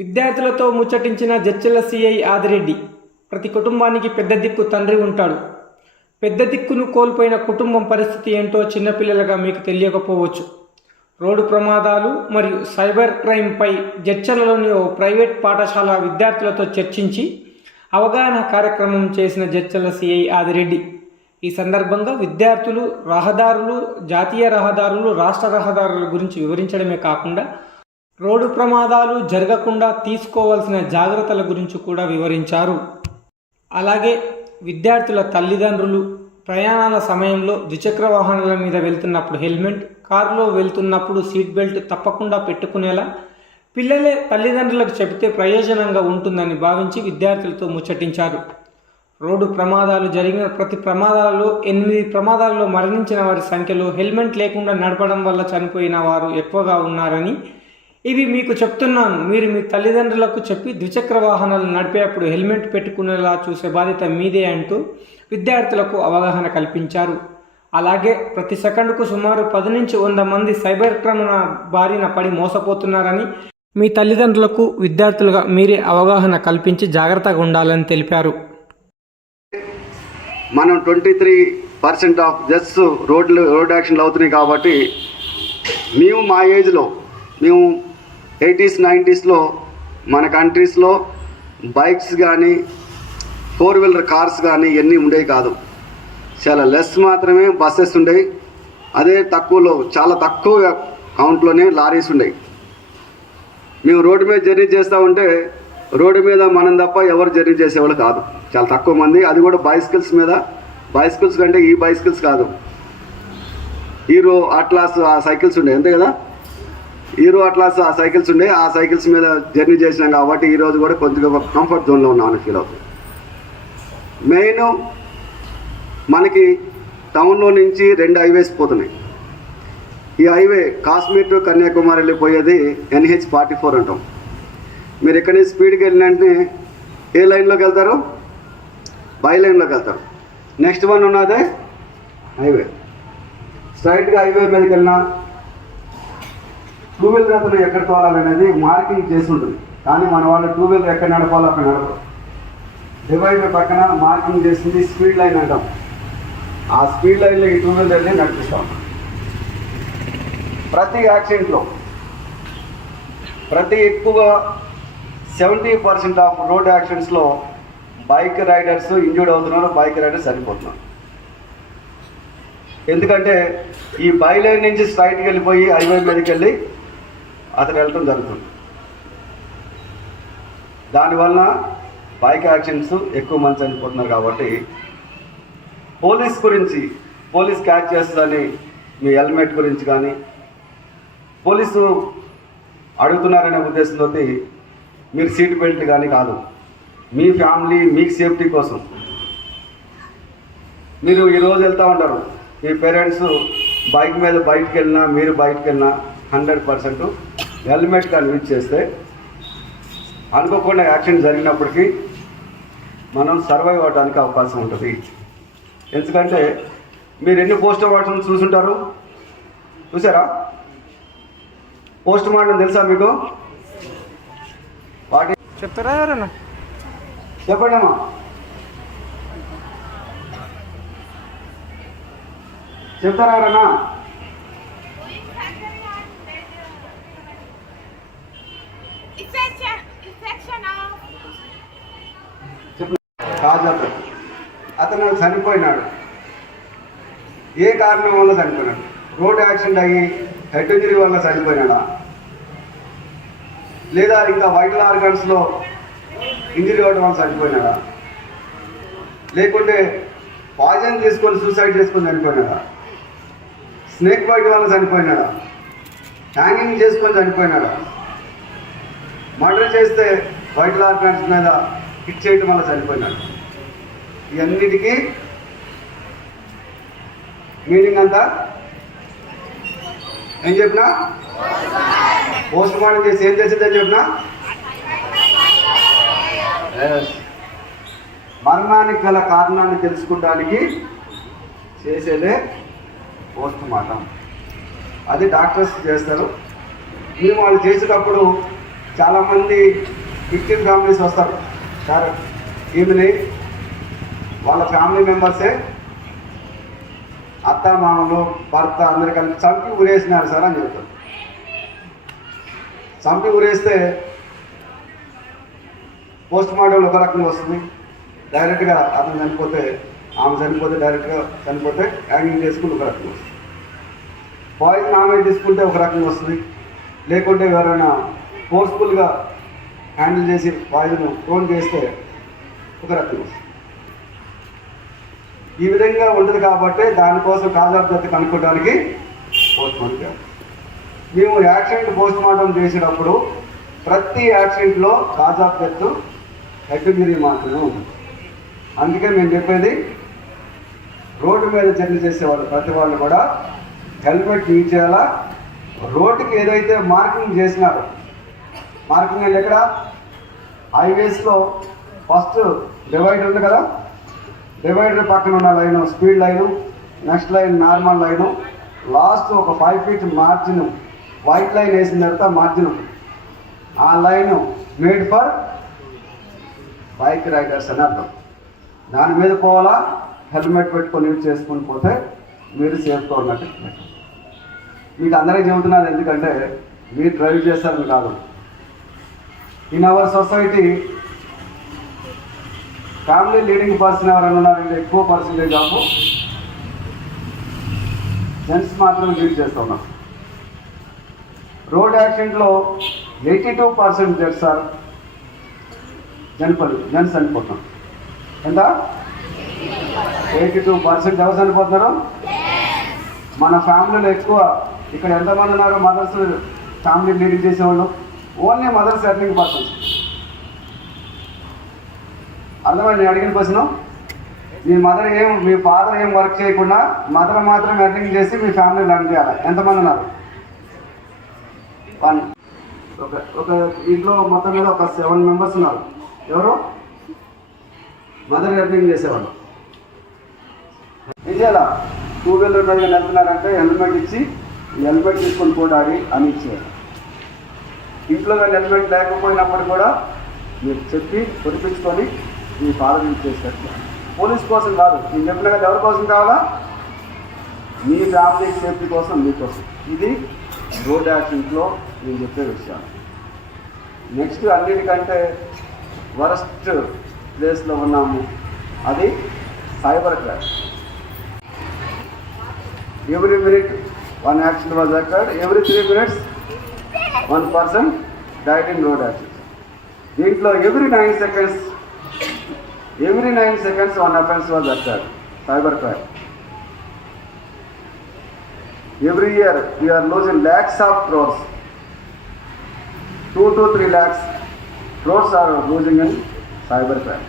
విద్యార్థులతో ముచ్చటించిన జడ్చెల సిఐ ఆదిరెడ్డి ప్రతి కుటుంబానికి పెద్ద దిక్కు తండ్రి ఉంటాడు. పెద్ద దిక్కును కోల్పోయిన కుటుంబం పరిస్థితి ఏంటో చిన్నపిల్లలుగా మీకు తెలియకపోవచ్చు. రోడ్డు ప్రమాదాలు మరియు సైబర్ క్రైమ్పై జడ్చలలోని ఓ ప్రైవేట్ పాఠశాల విద్యార్థులతో చర్చించి అవగాహన కార్యక్రమం చేసిన జడ్చల సిఐ ఆదిరెడ్డి. ఈ సందర్భంగా విద్యార్థులు రహదారులు జాతీయ రహదారులు రాష్ట్ర రహదారుల గురించి వివరించడమే కాకుండా రోడ్డు ప్రమాదాలు జరగకుండా తీసుకోవాల్సిన జాగ్రత్తల గురించి కూడా వివరించారు. అలాగే విద్యార్థుల తల్లిదండ్రులు ప్రయాణాల సమయంలో ద్విచక్ర వాహనాల మీద వెళ్తున్నప్పుడు హెల్మెట్ కారులో వెళ్తున్నప్పుడు సీట్ బెల్ట్ తప్పకుండా పెట్టుకునేలా పిల్లలే తల్లిదండ్రులకు చెబితే ప్రయోజనంగా ఉంటుందని భావించి విద్యార్థులతో ముచ్చటించారు. రోడ్డు ప్రమాదాలు జరిగిన ప్రతి ప్రమాదాలలో ఎనిమిది ప్రమాదాలలో మరణించిన వారి సంఖ్యలో హెల్మెట్ లేకుండా నడపడం వల్ల చనిపోయిన వారు ఎక్కువగా ఉన్నారని ఇవి మీకు చెప్తున్నాను. మీరు మీ తల్లిదండ్రులకు చెప్పి ద్విచక్ర వాహనాలు నడిపేటప్పుడు హెల్మెట్ పెట్టుకునేలా చూసే బాధ్యత మీదే అంటూ విద్యార్థులకు అవగాహన కల్పించారు. అలాగే ప్రతి సెకండ్కు సుమారు పది నుంచి వంద మంది సైబర్ క్రమణ బారిన పడి మోసపోతున్నారని మీ తల్లిదండ్రులకు విద్యార్థులుగా మీరే అవగాహన కల్పించి జాగ్రత్తగా ఉండాలని తెలిపారు. మనం twenty three percent of just రోడ్లు రోడ్ యాక్షన్లు అవుతున్నాయి కాబట్టి మేము మా ఏజ్లో మేము ఎయిటీస్ నైంటీస్లో మన కంట్రీస్లో బైక్స్ కానీ ఫోర్ వీలర్ కార్స్ కానీ ఇవన్నీ ఉండేవి కాదు. చాలా లెస్ మాత్రమే బస్సెస్ ఉండేవి. అదే తక్కువలో చాలా తక్కువ కౌంట్లోనే లారీస్ ఉండేవి. మేము రోడ్డు మీద జర్నీ చేస్తూ ఉంటే రోడ్డు మీద మనం తప్ప ఎవరు జర్నీ చేసేవాళ్ళు కాదు. చాలా తక్కువ మంది. అది కూడా బైసికల్స్ మీద. బైసికల్స్ కంటే ఈ బైసికల్స్ కాదు. హీరో అట్లాస్ ఆ సైకిల్స్ ఉండే అంతే కదా? హీరో అట్లాస్ ఆ సైకిల్స్ ఉండే ఆ సైకిల్స్ మీద జర్నీ చేసినాం కాబట్టి ఈరోజు కూడా కొద్దిగా కంఫర్ట్ జోన్లో ఉన్నామని ఫీల్ అవుతుంది. మెయిన్ మనకి టౌన్లో నుంచి రెండు హైవేస్ పోతున్నాయి. ఈ హైవే కాశ్మీర్ టు కన్యాకుమారి వెళ్ళిపోయేది ఎన్హెచ్ ఫార్టీ ఫోర్ అంటాం. మీరు ఎక్కడి నుంచి స్పీడ్కి వెళ్ళినంటే ఏ లైన్లోకి వెళ్తారు? బై లైన్లోకి వెళ్తారు. నెక్స్ట్ వన్ ఉన్నదే హైవే స్ట్రైట్గా హైవే మీదకి వెళ్ళినా టూ వీలర్ అతను ఎక్కడ తోలాలనేది మార్కింగ్ చేసి ఉంటుంది కానీ మన వాళ్ళు టూ వీలర్ ఎక్కడ నడపాలో అక్కడ నడపరు. డివైడర్ పక్కన మార్కింగ్ చేసింది స్పీడ్ లైన్ అంటాం. ఆ స్పీడ్ లైన్లో ఈ టూ వీలర్ నడిపిస్తాం. ప్రతి యాక్సిడెంట్లో ప్రతి ఎక్కువగా సెవెంటీ పర్సెంట్ ఆఫ్ రోడ్ యాక్సిడెంట్స్లో బైక్ రైడర్స్ ఇంజూర్డ్ అవుతున్నారు బైక్ రైడర్స్ చనిపోతున్నారు. ఎందుకంటే ఈ బై లైన్ నుంచి స్ట్రైట్కి వెళ్ళిపోయి హైవే మీదకి వెళ్ళి అతను వెళ్ళటం జరుగుతుంది. దానివలన బైక్ యాక్సిడెంట్స్ ఎక్కువ మంది చనిపోతున్నారు కాబట్టి పోలీస్ గురించి పోలీస్ క్యాచ్ చేస్తుందని మీ హెల్మెట్ గురించి కానీ పోలీసు అడుగుతున్నారనే ఉద్దేశంతో మీరు సీట్ బెల్ట్ కానీ కాదు మీ ఫ్యామిలీ మీకు సేఫ్టీ కోసం. మీరు ఈరోజు వెళ్తూ ఉంటారు. మీ పేరెంట్స్ బైక్ మీద బయటకు వెళ్ళినా మీరు బయటకు వెళ్ళినా హండ్రెడ్ పర్సెంట్ హెల్మెట్ కానీ యూజ్ చేస్తే అనుకోకుండా యాక్సిడెంట్ జరిగినప్పటికీ మనం సర్వైవ్ అవడానికి అవకాశం ఉంటుంది. ఎందుకంటే మీరు ఎన్ని పోస్ట్ మార్టం చూసుంటారు? చూసారా? పోస్ట్ మార్టం తెలుసా మీకు? వాటి చెప్తారా ఎవరన్నా చెప్పండి అమ్మా. చెప్తారా ఎవరన్నా బాధ్యత అతను అతను చనిపోయినాడు. ఏ కారణం వల్ల చనిపోయినాడు? రోడ్ యాక్సిడెంట్ అయ్యి హెడ్ ఇంజరీ వల్ల చనిపోయినాడా? లేదా ఇంకా వైటల్ ఆర్గన్స్లో ఇంజరీ అవ్వడం వల్ల చనిపోయినాడా? లేకుంటే పాయిజన్ తీసుకొని సూసైడ్ చేసుకొని చనిపోయినాడా? స్నేక్ బైట్ వల్ల చనిపోయినాడా? హ్యాంగింగ్ చేసుకొని చనిపోయినాడా? మర్డర్ చేస్తే వైటల్ ఆర్గన్స్ మీద హిట్ చేయడం వల్ల చనిపోయినాడు. ఇవన్నిటికీ మీనింగ్ అంతా? ఏం చెప్పినా? పోస్ట్ మార్టం చేసి ఏం చేసిందని చెప్పినా? మరణానికి గల కారణాన్ని తెలుసుకోవడానికి చేసేదే పోస్ట్ మార్టం అది డాక్టర్స్ చేస్తారు. మీరు వాళ్ళు చేసేటప్పుడు చాలామంది విక్టిమ్ ఫ్యామిలీస్ వస్తారు. సార్ ఈమెని వాళ్ళ ఫ్యామిలీ మెంబర్సే అత్త మామలు భర్త అందరు కలిపి చంపి ఉరేసినారు సార్ అని చెప్తాం చంపి ఉరేస్తే పోస్ట్ మార్టం ఒక రకంగా వస్తుంది. డైరెక్ట్గా అతను చనిపోతే ఆమె చనిపోతే డైరెక్ట్గా చనిపోతే హ్యాంగింగ్ చేసుకుని ఒక రకంగా వస్తుంది. పాయిజన్ ఆమె తీసుకుంటే ఒక రకంగా వస్తుంది. లేకుంటే ఎవరైనా ఫోర్స్ఫుల్గా హ్యాండిల్ చేసి పాయిజన్ ఫోన్ చేస్తే ఒక రకంగా వస్తుంది. ఈ విధంగా ఉంటుంది కాబట్టి దానికోసం కాజ్ ఆఫ్ డెత్ కనుక్కోవడానికి పోస్ట్ మార్టం మేము యాక్సిడెంట్ పోస్ట్ మార్టం చేసేటప్పుడు ప్రతి యాక్సిడెంట్లో కాజ్ ఆఫ్ డెత్ హెడ్ మాత్రమే అందుకే మేము చెప్పేది రోడ్డు మీద జర్నీ చేసేవాళ్ళు ప్రతి వాళ్ళు కూడా హెల్మెట్ యూజ్ చేయాలా? రోడ్డుకి ఏదైతే మార్కింగ్ చేసినారో మార్కింగ్ అంటే ఎక్కడ? హైవేస్లో ఫస్ట్ డివైడ్ ఉంది కదా డివైడర్ పక్కన ఉన్న line speed line next line normal line. Last ఒక five feet margin white line వేసిన తర్వాత మార్జిన్ ఆ line made for bike riders అని అర్థం. దాని మీద పోవాలా? హెల్మెట్ పెట్టుకొని యూజ్ చేసుకొని పోతే మీరు సేఫ్గా ఉన్నట్టు మీకు అందరికీ చెబుతున్నారు ఎందుకంటే మీరు డ్రైవ్ చేస్తారని కాదు. In our society family leading person ఎవరైనా ఉన్నారంటే ఎక్కువ పర్సంటేజ్ ఆఫ్ జెంట్స్ మాత్రమే లీడ్ చేస్తున్నాం రోడ్ యాక్సిడెంట్లో eighty two percent death sir చనిపోయి జెంట్స్ చనిపోతున్నాం ఎంత? ఎయిటీ టూ పర్సెంట్ ఎవరు చనిపోతున్నారు? మన ఫ్యామిలీలో ఎక్కువ ఇక్కడ ఎంతమంది ఉన్నారు మదర్స్ ఫ్యామిలీ లీడింగ్ చేసేవాళ్ళు. Only mothers earning persons. అర్థమైంది? నేను అడిగిన క్వశ్చన్ మీ మదర్ ఏం మీ ఫాదర్ ఏం వర్క్ చేయకుండా మదర్ మాత్రం ఎర్నింగ్ చేసి మీ ఫ్యామిలీ రన్ చేయాలి? ఎంతమంది ఉన్నారు? వన్ ఒక ఒక ఇంట్లో మొత్తం మీద ఒక సెవెన్ మెంబర్స్ ఉన్నారు. ఎవరు? మదర్ ఎర్నింగ్ చేసేవాళ్ళు. ఏం చేయాలా? టూ వీలర్ మీద వెళ్తున్నారంటే హెల్మెట్ ఇచ్చి హెల్మెట్ తీసుకొని పోడాడి అని ఇచ్చేయాలి. ఇంట్లో కానీ హెల్మెట్ లేకపోయినప్పుడు కూడా మీరు చెప్పి పొడిపించుకొని మీ ఫాదర్ యూజ్ పోలీస్ కోసం కాదు నేను చెప్పిన కదా ఎవరి కోసం కావాలా? మీ ఫ్యామిలీ సేఫ్టీ కోసం మీకోసం ఇది రోడ్ యాక్సిడెంట్లో నేను చెప్పే విషయాలు నెక్స్ట్ అన్నిటికంటే వరస్ట్ ప్లేస్లో ఉన్నాము. అది cyber crime. Every minute one accident was occurred every three minutes one person died in road accident. దీంట్లో every nine seconds every nine seconds one offence was occurred cyber crime. Every year we are losing lakhs of crores two to three lakhs crores are losing in cyber crime